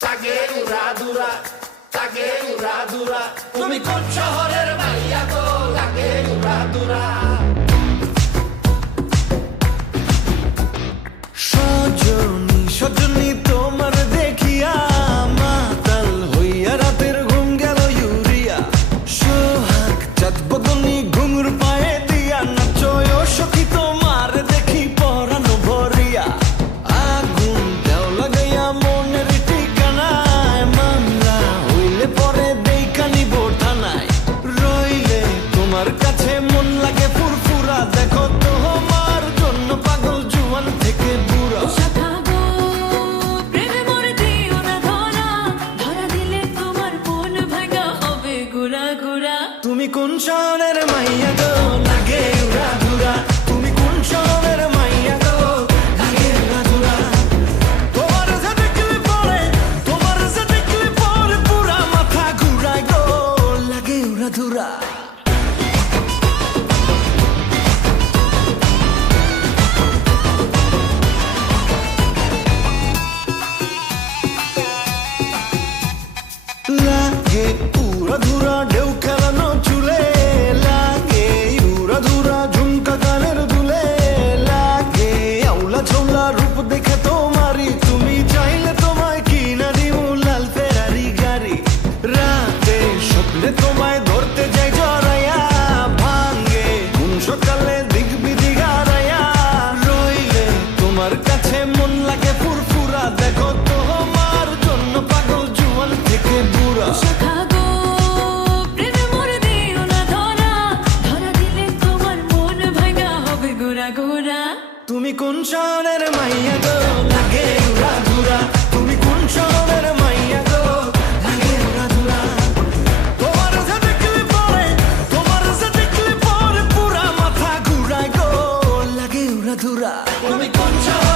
লাগে উড়াধুরা, লাগে উড়াধুরা, তুমি কোন শহরের মাইয়া গো? লাগে উড়াধুরা। সজনী সজনী তোমার দেখিয়া মাতাল হইয়া রাতের ঘুম গেল ইউরিয়া। সোহাগ চাঁদ বদনি ঘুঙুর পায়ে দিয়া নাচয় ও সখী তোমার দেখি পরানো ভরিয়া। আগুন দেও লাগাইয়া মনের ঠিকানায়, মামলা হইলে পরে দেইখা নিব থানায়। রইলে তোমার কাছে মন লাগে ফুরফুরা, দেখো তোমার জন্য পাগল জুয়ান থেকে বুড়া। তুমি কোন শহরের মাইয়া গো? লাগে উড়াধুরা, তুমি কোন শহরের মাইয়া গো? লাগে উড়াধুরা। তোমার যে দেখলে পরে, তোমার যে দেখলে পরে পুরা মাথা ঘুরায় গো। লাগে উড়াধুরা। লাগে উড়াধুরা ঢেউ খেলানো চুলে, লাগে উড়াধুরা ঝুমকা গানের দুলে, লাগে আউলা ঝোলা রূপ দেখে তোমারি, তুমি চাইলে তোমায় কিনা দিও লাল ফেরারি গাড়ি। রাতে স্বপ্নে তোমায় ধরতে যাই জড়াইয়া, ভাঙ্গে কোন সকালে দিক বিদিক হারাইয়া। রইলে তোমার কাছে মন লাগে ফুরফুরা, দেখো তোমার জন্য পাগল জুয়ান থেকে বুড়া। তুমি কোন শহরের মাইয়া গো? লাগে উড়াধুরা, তুমি কোন শহরের মাইয়া গো? লাগে উড়াধুরা। তোমার যে দেখলে পরে, তোমার যে দেখলে পরে পুরা মাথা ঘুরায় গো। লাগে উড়াধুরা। তুমি কোন শহরের